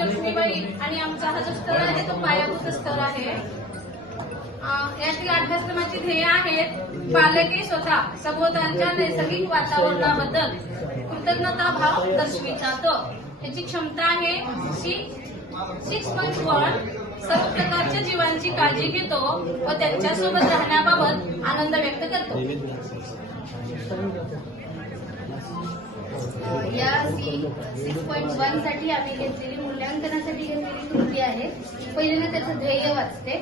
लक्ष्मीबाई आणि आमचा हा जो स्तर आहे तो पायाभूत स्तर आहे। यातील अभ्यासक्रमाची ध्येय आहेत बालके स्वतः सभोवतालच्या नैसर्गिक वातावरणाबद्दल कृतज्ञता भाव दर्शवितात। याची क्षमता आहे 6.1 सर्व प्रकारच्या जीवांची काळजी घेतो व त्यांच्यासोबत राहण्याबाबत आनंद व्यक्त करतो। या 6.1 साठी आम्ही घेतलेली मूल्यांकनासाठी घेतलेली कृती आहे। पहिल्यांदा त्याचं ध्येय वाचते।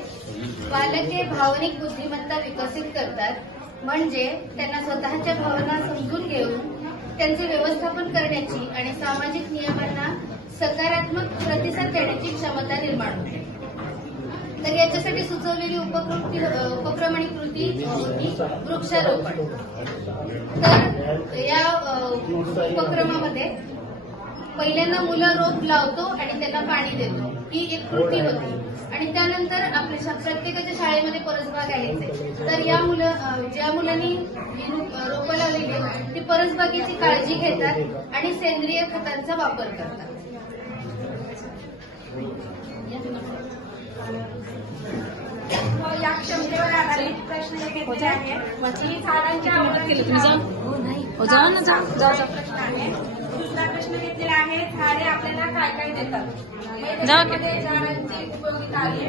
बालके भावनिक बुद्धिमत्ता विकसित करतात म्हणजे त्यांना स्वतःच्या भावना समजून घेऊन त्यांचे व्यवस्थापन करण्याची आणि सामाजिक नियमांना सकारात्मक प्रतिसाद देण्याची क्षमता निर्माण होते। तर याच्यासाठी सुचवलेली उपक्रम आणि कृती होती वृक्षारोपण। तर या उपक्रमामध्ये पहिल्यांदा मुलं रोप लावतो आणि त्यांना पाणी देतो ही एक कृती होती आणि त्यानंतर आपल्या प्रत्येकाच्या शाळेमध्ये परसबाग घ्यायचे। तर या ज्या मुलांनी रोपं लावलेली ती परसबागेची काळजी घेतात आणि सेंद्रिय खतांचा वापर करतात। या क्षमतेवर आधारित प्रश्न घेतले आहेत। ही झाडांच्या आवडीची प्रश्न आहे। दुसरा प्रश्न घेतलेला आहे झाडे आपल्याला काय काय देतात। झाडांची उपयोगिता आहे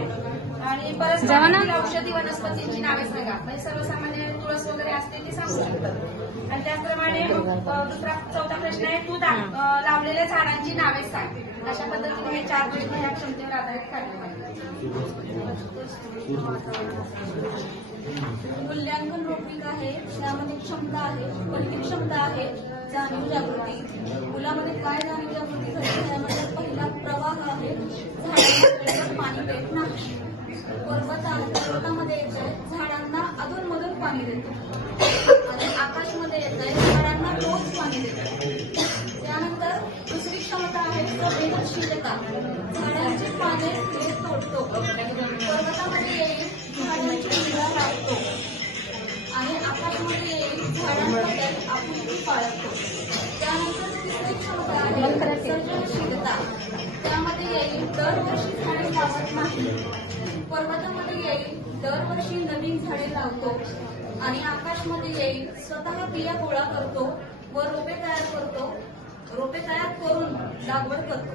आणि परस्पर औषधी वनस्पतींची नावे सांगा। म्हणजे सर्वसामान्य तुळस वगैरे असते ती सांगू शकतात। आणि त्याचप्रमाणे चौथा प्रश्न आहे तू लावलेल्या झाडांची नावे सांग। अशा पद्धतीने हे 4 प्रश्न या क्षमतेवर आधारित काढले पाहिजे। मूल्यांकन रोपिक आहे, त्यामध्ये क्षमता आहे, बौद्धिक क्षमता आहे, जाणीव जागृती। मुलामध्ये काय जाणीव जागृती झाली त्यामध्ये पहिला प्रवाह आहे, झाडांना पाणी देत नाही। पर्वतामध्ये येत आहे, झाडांना अधूनमधून पाणी देतो आणि आकाशमध्ये येत आहे, झाडांना रोज पाणी देतो। त्यानंतर दुसरी क्षमता आहे संवेदनशीलता, झाडांची पाने तोडतो। पर्वतामध्ये येईल झाडांची निगा लावतो आणि आकाशमध्ये येईल झाडांबद्दल आपुलकी बाळगतो। त्यानंतर तिसरी क्षमता आहे सर्जनशीलता, त्यामध्ये येईल दरवर्षी झाडे लावत नाही। पर्वतामध्ये येईल दरवर्षी नवीन झाडे लावतो आणि आकाशमध्ये येईल स्वतः बिया गोळा करतो व रोपे तयार करून लागवड करतो।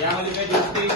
यामध्ये काही गोष्टी